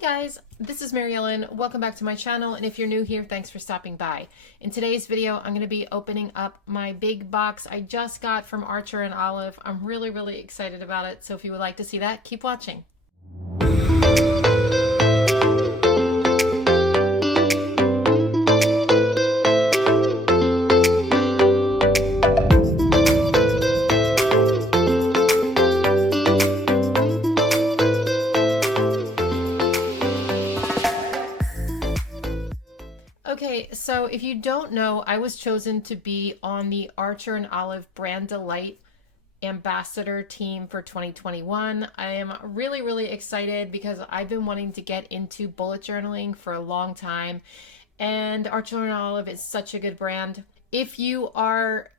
Hi guys, this is Mary Ellen. Welcome back to my channel, and if you're new here, thanks for stopping by. In today's video, I'm going to be opening up my big box I just got from Archer and Olive. I'm really excited about it, so if you would like to see that, keep watching. Okay, so if you don't know, I was chosen to be on the Archer and Olive Brand Delight ambassador team for 2021. I am really excited because I've been wanting to get into bullet journaling for a long time, and Archer and Olive is such a good brand. If you are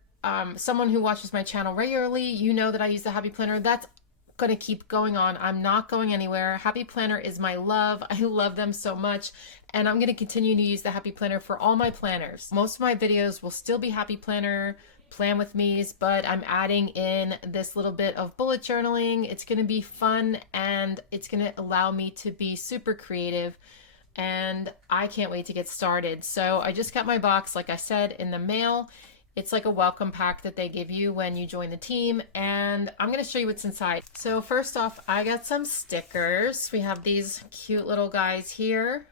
someone who watches my channel regularly, you know that I use the Happy Planner. That's going to keep going on. I'm not going anywhere. Happy Planner is my love. I love them so much, and I'm going to continue to use the Happy Planner for all my planners. Most of my videos will still be Happy Planner, Plan with Me's, but I'm adding in this little bit of bullet journaling. It's going to be fun, and it's going to allow me to be super creative, and I can't wait to get started. So I just got my box, like I said, in the mail. It's like a welcome pack that they give you when you join the team, and I'm going to show you what's inside. So first off, I got some stickers. We have these cute little guys here.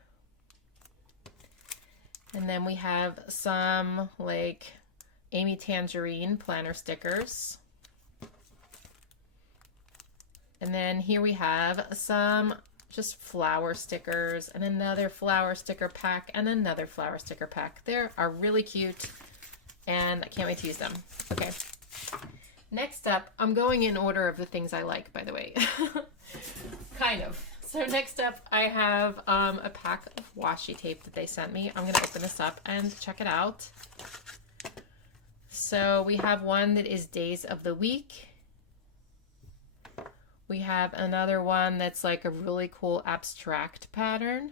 And then we have some like Amy Tangerine planner stickers. And then here we have some just flower stickers and another flower sticker pack and another flower sticker pack. They are really cute, and I can't wait to use them. Okay. Next up, I'm going in order of the things I like, by the way. Kind of. So next up, I have a pack of washi tape that they sent me. I'm going to open this up and check it out. So we have one that is days of the week. We have another one that's like a really cool abstract pattern.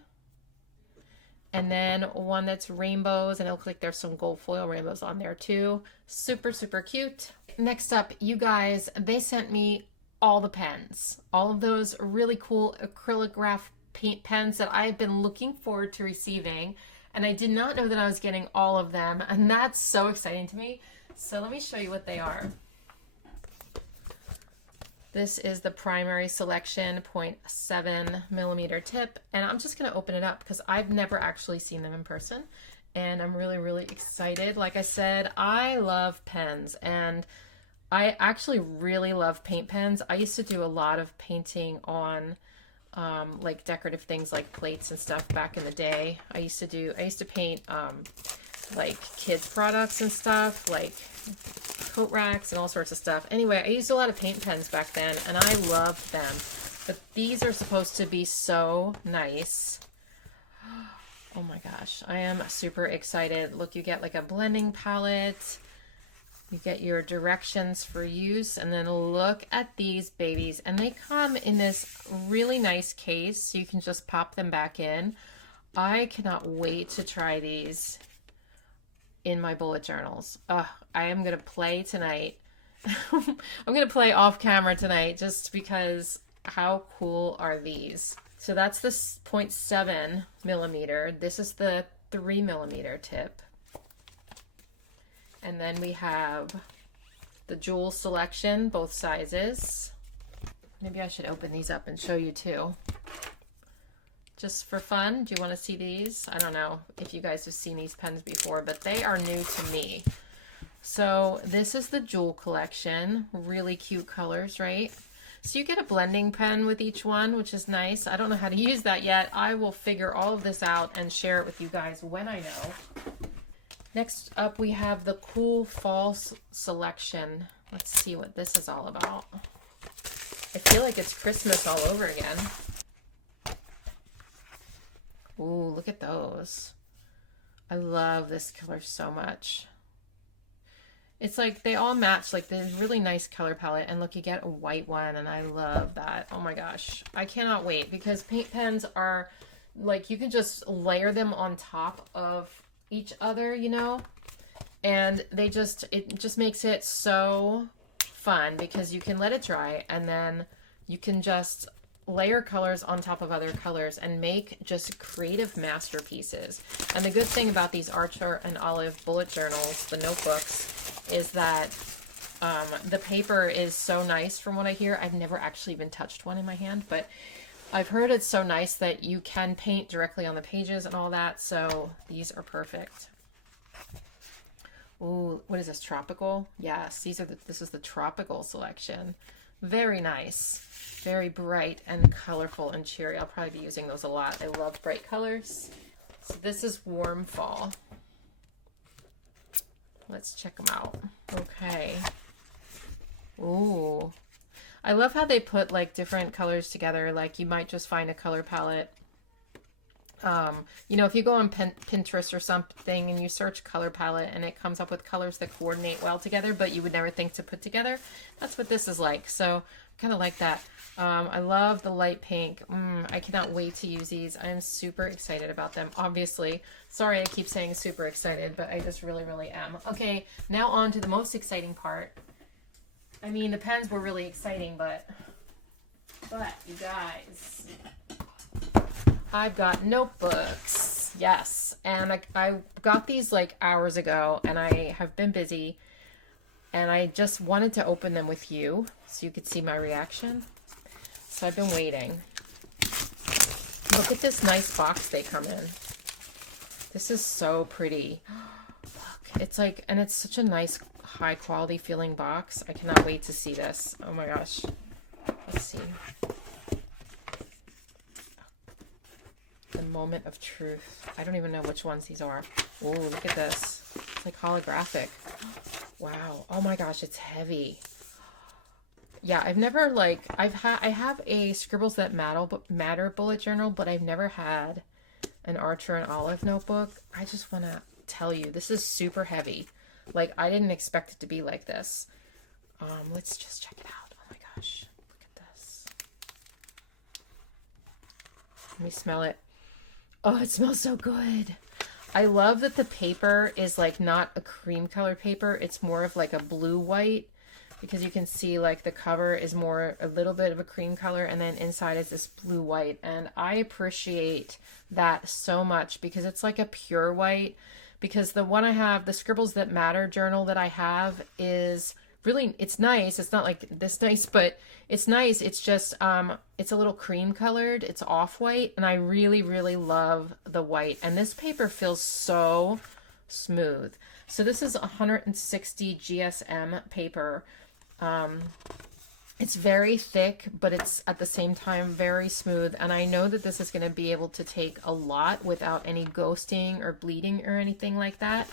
And then one that's rainbows, and it looks like there's some gold foil rainbows on there too. Super cute. Next up, you guys, they sent me all the pens. All of those really cool acrylic graph paint pens that I've been looking forward to receiving. And I did not know that I was getting all of them, and that's so exciting to me. So let me show you what they are. This is the primary selection 0.7 millimeter tip, and I'm just going to open it up because I've never actually seen them in person, and I'm really excited. Like I said, I love pens, and I actually really love paint pens. I used to do a lot of painting on like decorative things like plates and stuff back in the day. I used to paint like kids products and stuff, like coat racks and all sorts of stuff. Anyway, I used a lot of paint pens back then, and I loved them. But these are supposed to be so nice. Oh my gosh, I am super excited. Look, you get like a blending palette. You get your directions for use, and then look at these babies. And they come in this really nice case, so you can just pop them back in. I cannot wait to try these in my bullet journals. I am going to play tonight. I'm going to play off camera tonight just because how cool are these? So that's the 0.7 millimeter. This is the 3 millimeter tip. And then we have the jewel selection, both sizes. Maybe I should open these up and show you too. Just for fun, do you want to see these? I don't know if you guys have seen these pens before, but they are new to me. So this is the jewel collection. Really cute colors, right? So you get a blending pen with each one, which is nice. I don't know how to use that yet. I will figure all of this out and share it with you guys when I know. Next up, we have the cool fall selection. Let's see what this is all about. I feel like it's Christmas all over again. Ooh, look at those. I love this color so much. It's like they all match, like the really nice color palette. And look, you get a white one, and I love that. Oh my gosh. I cannot wait, because paint pens are like, you can just layer them on top of each other, you know? And it just makes it so fun because you can let it dry, and then you can just layer colors on top of other colors and make just creative masterpieces. And the good thing about these Archer and Olive bullet journals, the notebooks, is that the paper is so nice from what I hear. I've never actually even touched one in my hand, but I've heard it's so nice that you can paint directly on the pages and all that, so these are perfect. Ooh, what is this, tropical? Yes, this is the tropical selection. Very nice. Very bright and colorful and cheery. I'll probably be using those a lot. I love bright colors. So this is warm fall. Let's check them out. Okay. Ooh. I love how they put like different colors together. Like you might just find a color palette. You know, if you go on Pinterest or something and you search color palette and it comes up with colors that coordinate well together, but you would never think to put together. That's what this is like. So I kind of like that. I love the light pink. I cannot wait to use these. I am super excited about them, obviously. Sorry, I keep saying super excited, but I just really, really am. Okay, now on to the most exciting part. I mean, the pens were really exciting, but you guys, I've got notebooks. Yes, and I got these like hours ago, and I have been busy, and I just wanted to open them with you so you could see my reaction. So I've been waiting. Look at this nice box they come in. This is so pretty. Look, it's like, and it's such a nice, high quality feeling box. I cannot wait to see this. Oh my gosh. Let's see. The moment of truth. I don't even know which ones these are. Oh, look at this. It's like holographic. Wow. Oh my gosh, it's heavy. Yeah, I've never like, I have a Scribbles That Matter bullet journal, but I've never had an Archer and Olive notebook. I just want to tell you, this is super heavy. Like, I didn't expect it to be like this. Let's just check it out. Oh my gosh, look at this. Let me smell it. Oh, it smells so good. I love that the paper is like not a cream color paper. It's more of like a blue white, because you can see like the cover is more a little bit of a cream color, and then inside is this blue white. And I appreciate that so much because it's like a pure white. Because the one I have, the Scribbles That Matter journal that I have, is really, it's nice. It's not like this nice, but it's nice. It's just, it's a little cream colored. It's off-white, and I really, really love the white. And this paper feels so smooth. So this is 160 GSM paper. It's very thick, but it's at the same time very smooth. And I know that this is going to be able to take a lot without any ghosting or bleeding or anything like that.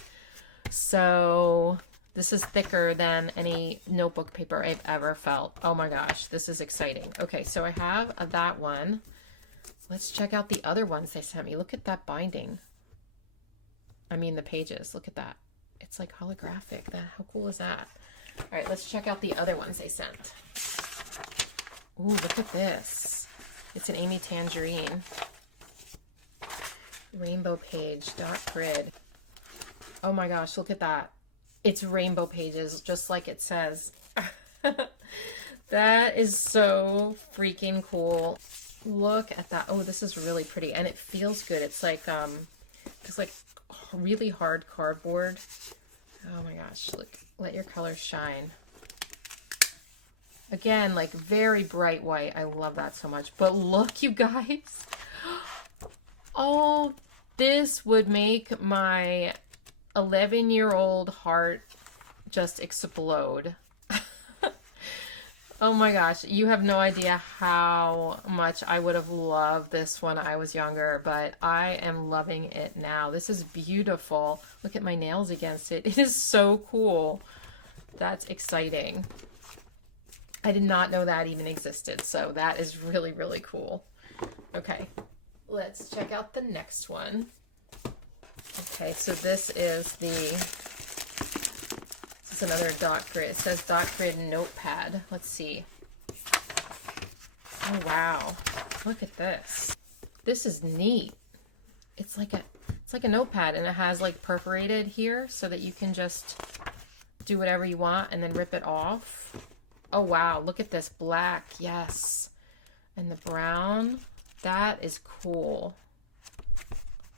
So this is thicker than any notebook paper I've ever felt. Oh my gosh, this is exciting. Okay, so I have that one. Let's check out the other ones they sent me. Look at that binding. I mean, the pages. Look at that. It's like holographic. How cool is that? All right, let's check out the other ones they sent. Ooh, look at this. It's an Amy Tangerine. Rainbow page, dot grid. Oh my gosh, look at that. It's rainbow pages, just like it says. That is so freaking cool. Look at that. Oh, this is really pretty, and it feels good. It's like really hard cardboard. Oh my gosh, look, let your colors shine. Again, like very bright white. I love that so much. But look, you guys. Oh, this would make my 11-year-old heart just explode. Oh my gosh, you have no idea how much I would have loved this when I was younger, but I am loving it now. This is beautiful. Look at my nails against it. It is so cool. That's exciting. I did not know that even existed, so that is really, really cool. Okay, let's check out the next one. Okay, so this is another dot grid. It says dot grid notepad. Let's see. Oh wow, look at this. This is neat. It's like a notepad, and it has like perforated here so that you can just do whatever you want and then rip it off. Oh wow, look at this black. Yes. And the brown, that is cool.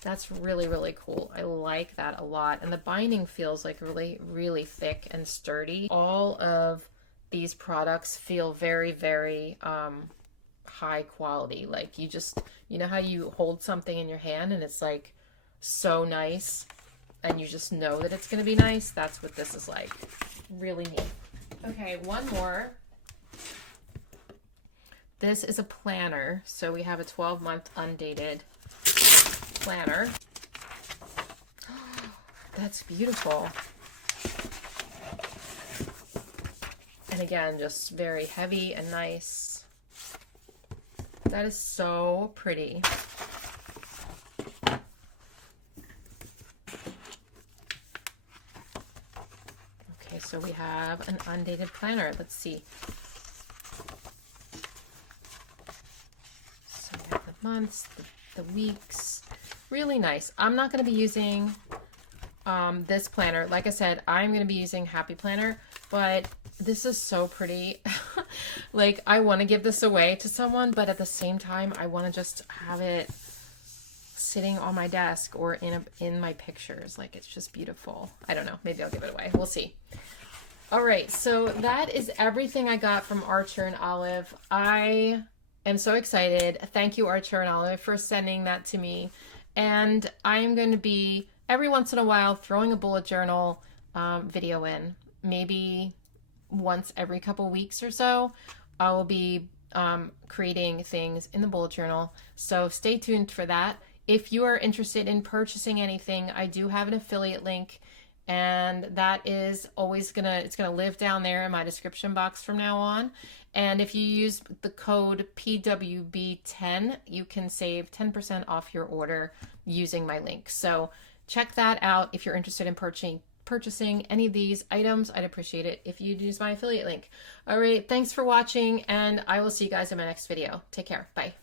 That's really, really cool. I like that a lot. And the binding feels like really, really thick and sturdy. All of these products feel very, very high quality. Like you know how you hold something in your hand and it's like so nice and you just know that it's going to be nice? That's what this is like. Really neat. Okay, one more. This is a planner. So we have a 12-month undated planner. That's beautiful. And again, just very heavy and nice. That is so pretty. Okay, so we have an undated planner. Let's see. So we have the months, the weeks. Really nice. I'm not going to be using this planner. Like I said, I'm going to be using Happy Planner, but this is so pretty. Like, I want to give this away to someone, but at the same time, I want to just have it sitting on my desk or in my pictures. Like, it's just beautiful. I don't know. Maybe I'll give it away. We'll see. All right. So that is everything I got from Archer and Olive. I am so excited. Thank you, Archer and Olive, for sending that to me. And I'm going to be, every once in a while, throwing a bullet journal video in. Maybe once every couple weeks or so, I will be creating things in the bullet journal. So stay tuned for that. If you are interested in purchasing anything, I do have an affiliate link, and that is always it's gonna live down there in my description box from now on. And if you use the code PWB10, you can save 10% off your order using my link. So check that out if you're interested in purchasing any of these items. I'd appreciate it if you'd use my affiliate link. All right, thanks for watching, and I will see you guys in my next video. Take care. Bye.